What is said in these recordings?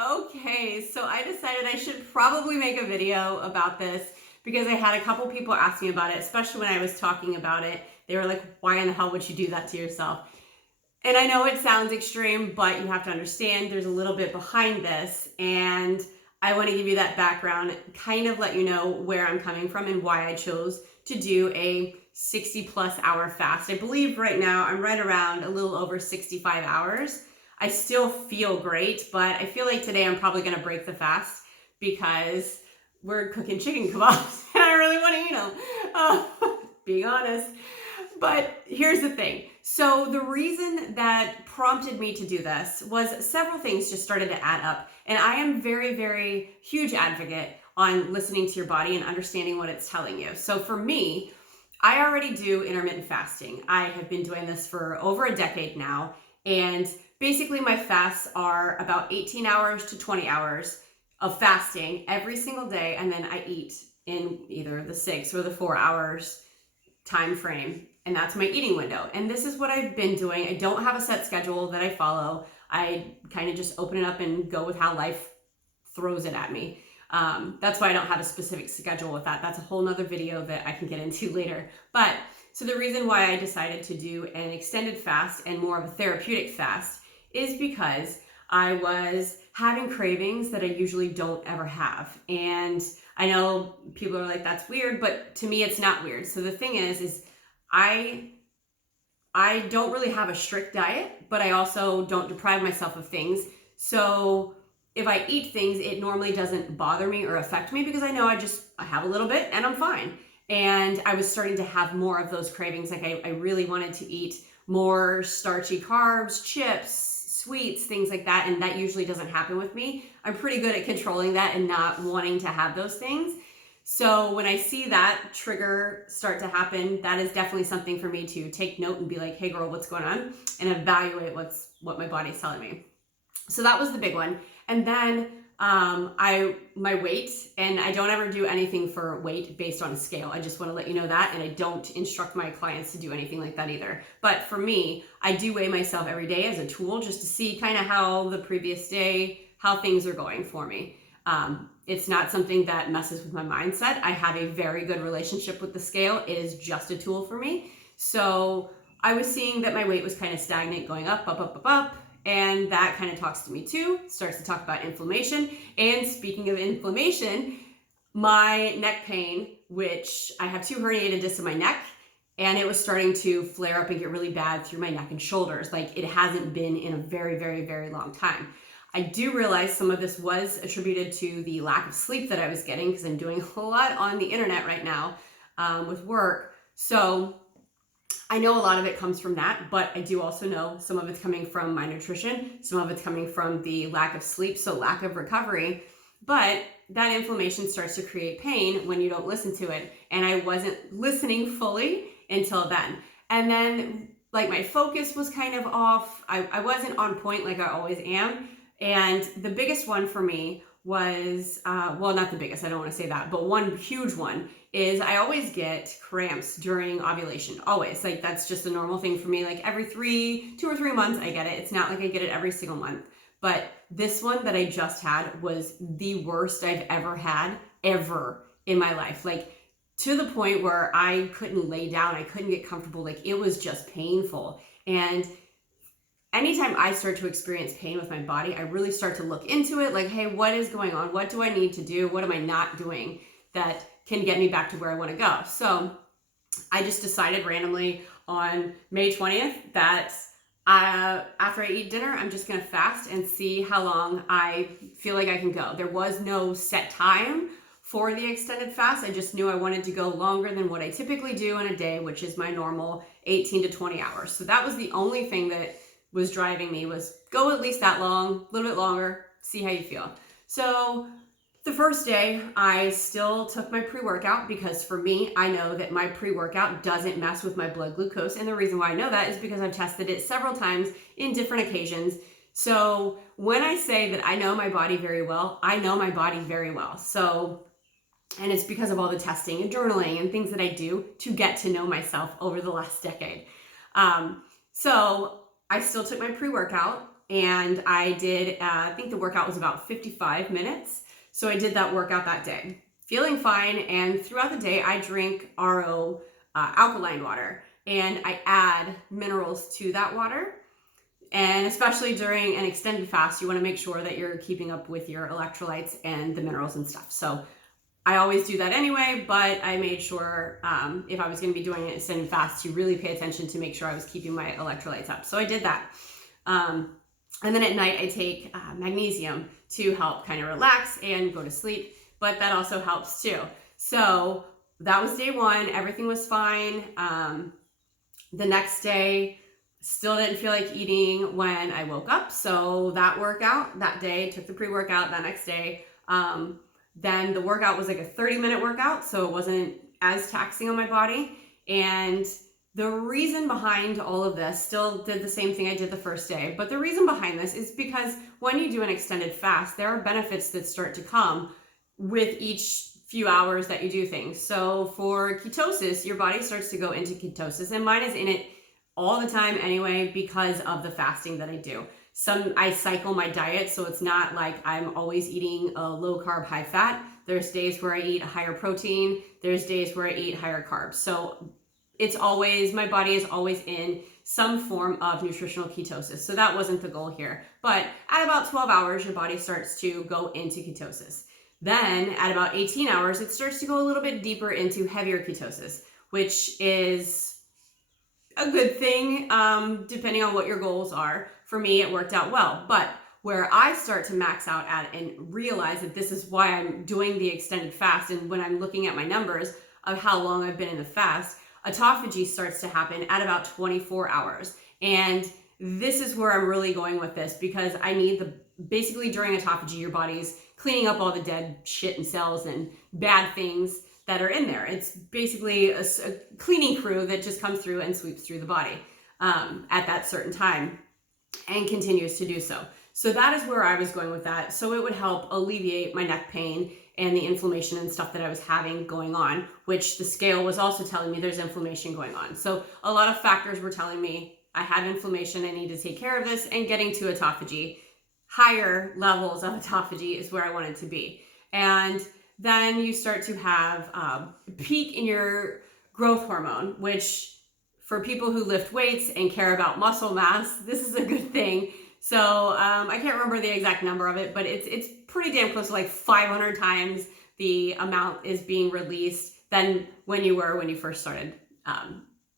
Okay, so I decided I should probably make a video about this because I had a couple people ask me about it, especially when I was talking about it. They were like, why in the hell would you do that to yourself? And I know it sounds extreme, but you have to understand there's a little bit behind this. And I want to give you that background, kind of let you know where I'm coming from and why I chose to do a 60+ hour fast. I believe right now I'm right around a little over 65 hours. I still feel great, but I feel like today I'm probably going to break the fast because we're cooking chicken kebabs and I really want to eat them. Being honest. But here's the thing. So the reason that prompted me to do this was several things just started to add up. And I am very, very huge advocate on listening to your body and understanding what it's telling you. So for me, I already do intermittent fasting. I have been doing this for over a decade now. And basically my fasts are about 18 hours to 20 hours of fasting every single day. And then I eat in either the 6 or the 4 hours time frame. And that's my eating window. And this is what I've been doing. I don't have a set schedule that I follow. I kind of just open it up and go with how life throws it at me. That's why I don't have a specific schedule with that. That's a whole nother video that I can get into later. But so the reason why I decided to do an extended fast and more of a therapeutic fast is because I was having cravings that I usually don't ever have. And I know people are like, that's weird, but to me, it's not weird. So the thing is I don't really have a strict diet, but I also don't deprive myself of things. So if I eat things, it normally doesn't bother me or affect me because I know I have a little bit and I'm fine. And I was starting to have more of those cravings. Like I really wanted to eat more starchy carbs, chips, sweets, things like that. And that usually doesn't happen with me. I'm pretty good at controlling that and not wanting to have those things. So when I see that trigger start to happen, that is definitely something for me to take note and be like, hey girl, what's going on? And evaluate what my body's telling me. So that was the big one. And then my weight, and I don't ever do anything for weight based on a scale. I just want to let you know that. And I don't instruct my clients to do anything like that either. But for me, I do weigh myself every day as a tool just to see kind of how the previous day, how things are going for me. It's not something that messes with my mindset. I have a very good relationship with the scale. It is just a tool for me. So I was seeing that my weight was kind of stagnant, going up, up, up, up, up. And that kind of talks to me too, starts to talk about inflammation. And speaking of inflammation, my neck pain, which I have 2 herniated discs in my neck, and it was starting to flare up and get really bad through my neck and shoulders. Like it hasn't been in a very, very, very long time. I do realize some of this was attributed to the lack of sleep that I was getting because I'm doing a lot on the internet right now with work. So I know a lot of it comes from that, but I do also know some of it's coming from my nutrition. Some of it's coming from the lack of sleep, so lack of recovery. But that inflammation starts to create pain when you don't listen to it. And I wasn't listening fully until then. And then like my focus was kind of off. I wasn't on point like I always am. And the biggest one for me was, well, not the biggest, I don't want to say that, but one huge one is I always get cramps during ovulation, always. Like that's just a normal thing for me. Like every 2 or 3 months I get it. It's not like I get it every single month. But this one that I just had was the worst I've ever had ever in my life. Like to the point where I couldn't lay down. I couldn't get comfortable. Like it was just painful. And anytime I start to experience pain with my body, I really start to look into it like, hey, what is going on? What do I need to do? What am I not doing that can get me back to where I want to go? So I just decided randomly on May 20th that after I eat dinner, I'm just going to fast and see how long I feel like I can go. There was no set time for the extended fast. I just knew I wanted to go longer than what I typically do in a day, which is my normal 18 to 20 hours. So that was the only thing that was driving me, was go at least that long, a little bit longer, see how you feel. So the first day I still took my pre-workout because for me, I know that my pre-workout doesn't mess with my blood glucose. And the reason why I know that is because I've tested it several times in different occasions. So when I say that I know my body very well, I know my body very well. So, and it's because of all the testing and journaling and things that I do to get to know myself over the last decade. So I still took my pre-workout and I did, I think the workout was about 55 minutes. So I did that workout that day, feeling fine. And throughout the day, I drink RO alkaline water, and I add minerals to that water. And especially during an extended fast, you want to make sure that you're keeping up with your electrolytes and the minerals and stuff. So I always do that anyway, but I made sure if I was going to be doing an extended fast to really pay attention to make sure I was keeping my electrolytes up. So I did that. And then at night I take magnesium to help kind of relax and go to sleep, but that also helps too. So that was day one. Everything was fine. The next day, still didn't feel like eating when I woke up. So that workout that day, took the pre-workout that next day. Then the workout was like a 30-minute workout, so it wasn't as taxing on my body. And the reason behind all of this, still did the same thing I did the first day, but the reason behind this is because when you do an extended fast, there are benefits that start to come with each few hours that you do things. So for ketosis, your body starts to go into ketosis, and mine is in it all the time anyway because of the fasting that I do. I cycle my diet, so it's not like I'm always eating a low carb, high fat. There's days where I eat higher protein. There's days where I eat higher carbs. So it's always, my body is always in some form of nutritional ketosis. So that wasn't the goal here. But at about 12 hours, your body starts to go into ketosis. Then at about 18 hours, it starts to go a little bit deeper into heavier ketosis, which is a good thing, depending on what your goals are. For me, it worked out well. But where I start to max out at and realize that this is why I'm doing the extended fast, and when I'm looking at my numbers of how long I've been in the fast, autophagy starts to happen at about 24 hours. And this is where I'm really going with this, because I need basically during autophagy, your body's cleaning up all the dead shit and cells and bad things that are in there. It's basically a cleaning crew that just comes through and sweeps through the body at that certain time and continues to do so. So that is where I was going with that. So it would help alleviate my neck pain and the inflammation and stuff that I was having going on, which the scale was also telling me there's inflammation going on. So a lot of factors were telling me I have inflammation, I need to take care of this, and getting to autophagy, higher levels of autophagy is where I wanted to be. And then you start to have a peak in your growth hormone, which for people who lift weights and care about muscle mass, this is a good thing. So I can't remember the exact number of it, but it's pretty damn close to like 500 times the amount is being released than when you first started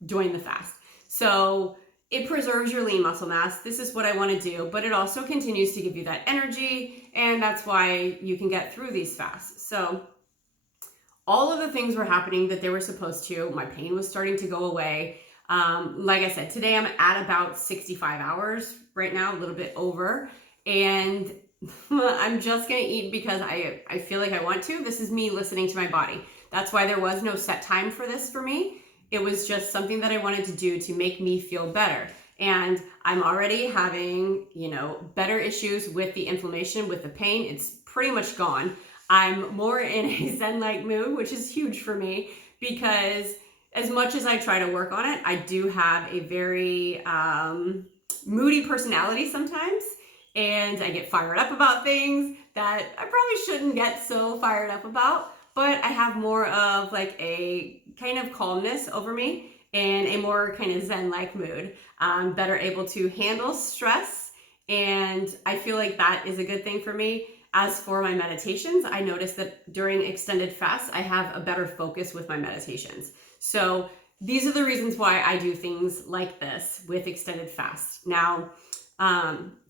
doing the fast. So it preserves your lean muscle mass. This is what I want to do, but it also continues to give you that energy, and that's why you can get through these fasts. So all of the things were happening that they were supposed to. My pain was starting to go away. Like I said, today I'm at about 65 hours right now, a little bit over, and I'm just going to eat because I feel like I want to. This is me listening to my body. That's why there was no set time for this for me. It was just something that I wanted to do to make me feel better. And I'm already having, better issues with the inflammation, with the pain. It's pretty much gone. I'm more in a Zen-like mood, which is huge for me, because as much as I try to work on it, I do have a very moody personality sometimes, and I get fired up about things that I probably shouldn't get so fired up about, but I have more of like a kind of calmness over me and a more kind of Zen-like mood. I'm better able to handle stress, and I feel like that is a good thing for me. As for my meditations, I noticed that during extended fasts, I have a better focus with my meditations. So these are the reasons why I do things like this with extended fasts. Now,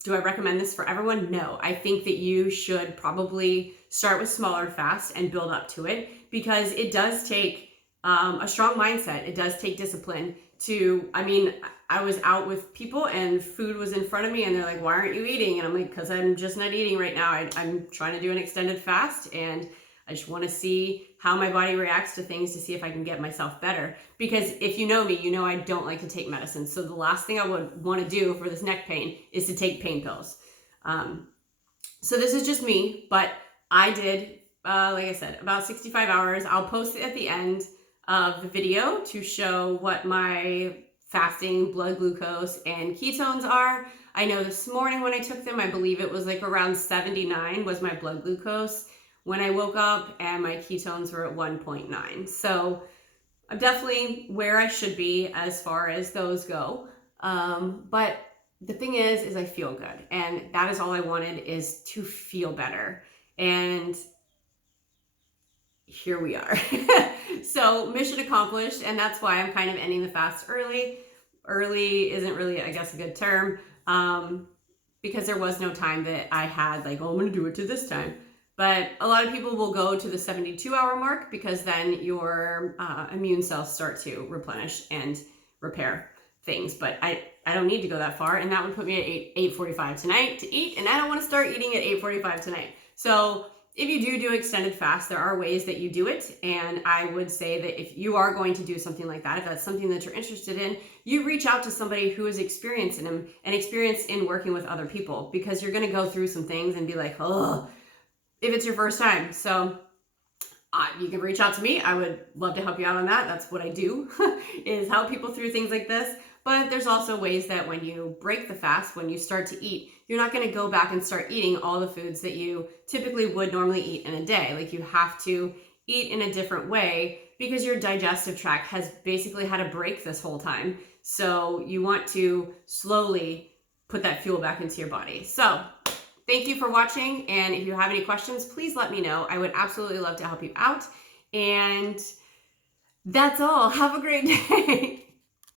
do I recommend this for everyone? No. I think that you should probably start with smaller fasts and build up to it, because it does take a strong mindset. It does take discipline I was out with people and food was in front of me and they're like, why aren't you eating? And I'm like, because I'm just not eating right now. I'm trying to do an extended fast, and I just want to see how my body reacts to things to see if I can get myself better. Because if you know me, you know I don't like to take medicine. So the last thing I would want to do for this neck pain is to take pain pills. So this is just me, but I did, like I said, about 65 hours. I'll post it at the end of the video to show what my fasting blood glucose and ketones are. I know this morning when I took them, I believe it was like around 79 was my blood glucose when I woke up, and my ketones were at 1.9. So I'm definitely where I should be as far as those go. But the thing is I feel good, and that is all I wanted, is to feel better. And here we are. So mission accomplished, and that's why I'm kind of ending the fast early. Early isn't really, I guess, a good term, because there was no time that I had like, oh, I'm going to do it to this time. But a lot of people will go to the 72-hour mark, because then your immune cells start to replenish and repair things. But I don't need to go that far, and that would put me at 8:45 tonight to eat, and I don't want to start eating at 8:45 tonight. So if you do extended fast, there are ways that you do it. And I would say that if you are going to do something like that, if that's something that you're interested in, you reach out to somebody who is experienced in them and experienced in working with other people, because you're going to go through some things and be like, oh, if it's your first time. So you can reach out to me. I would love to help you out on that. That's what I do, is help people through things like this. But there's also ways that when you break the fast, when you start to eat, you're not going to go back and start eating all the foods that you typically would normally eat in a day. Like, you have to eat in a different way, because your digestive tract has basically had a break this whole time. So you want to slowly put that fuel back into your body. So thank you for watching. And if you have any questions, please let me know. I would absolutely love to help you out. And that's all. Have a great day.